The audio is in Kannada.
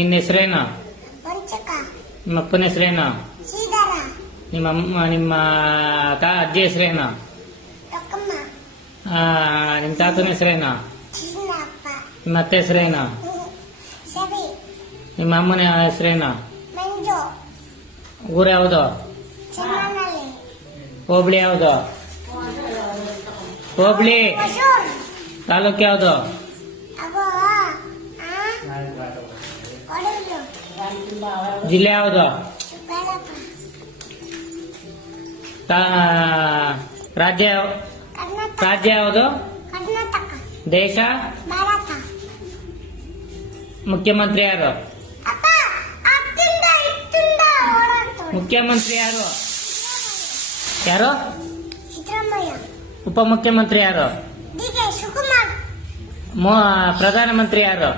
ನಿನ್ನ ಹೆಸರೇನು? ವಂಚಕ ನಿಮ್ಮ ಅಪ್ಪನ ಹೆಸರೇನು? ಶ್ರೀಧರ ನಿಮ್ಮ ಅಜ್ಜಿ ಹೆಸರೇನು? ರೊಕ್ಕಮ್ಮ ನಿಮ್ಮ ತಾತನ ಹೆಸರೇನು? ಕೃಷ್ಣಪ್ಪ ನಿಮ್ಮ ಅತ್ತೆ ಹೆಸರೇನು? ಸರಿ ನಿಮ್ಮ ಅಮ್ಮನ ಹೆಸರೇನು? ಮಂಜು ಊರು ಯಾವುದು? ಚೆನ್ನನಲ್ಲಿ ಹೋಬಳಿ ಯಾವುದು? ಹೋಬಳಿ ಹೊಸೂರ್ ತಾಲೂಕು ಯಾವುದು? ಅಗೋ ಕೊಡಗು ಜಿಲ್ಲೆ ಯಾವುದು? ಬೇಡಪ್ಪ ರಾಜ್ಯ ಕರ್ನಾಟಕ ರಾಜ್ಯ ಯಾವುದು? ಕರ್ನಾಟಕ ದೇಶ? ಭಾರತ ಮುಖ್ಯಮಂತ್ರಿ ಯಾರು? ಅಪ್ಪ ಅತ್ತಿಂದ ಇತ್ತಿಂದ ಓಡಾಡ್ತಾಳೆ ಮುಖ್ಯಮಂತ್ರಿ ಯಾರು? ಯಾರು? ಸಿದ್ದರಾಮಯ್ಯ ಉಪಮುಖ್ಯಮಂತ್ರಿ ಯಾರು? ಡಿ ಕೆ ಶಿವಕುಮಾರ್ ಪ್ರಧಾನಮಂತ್ರಿ ಯಾರು?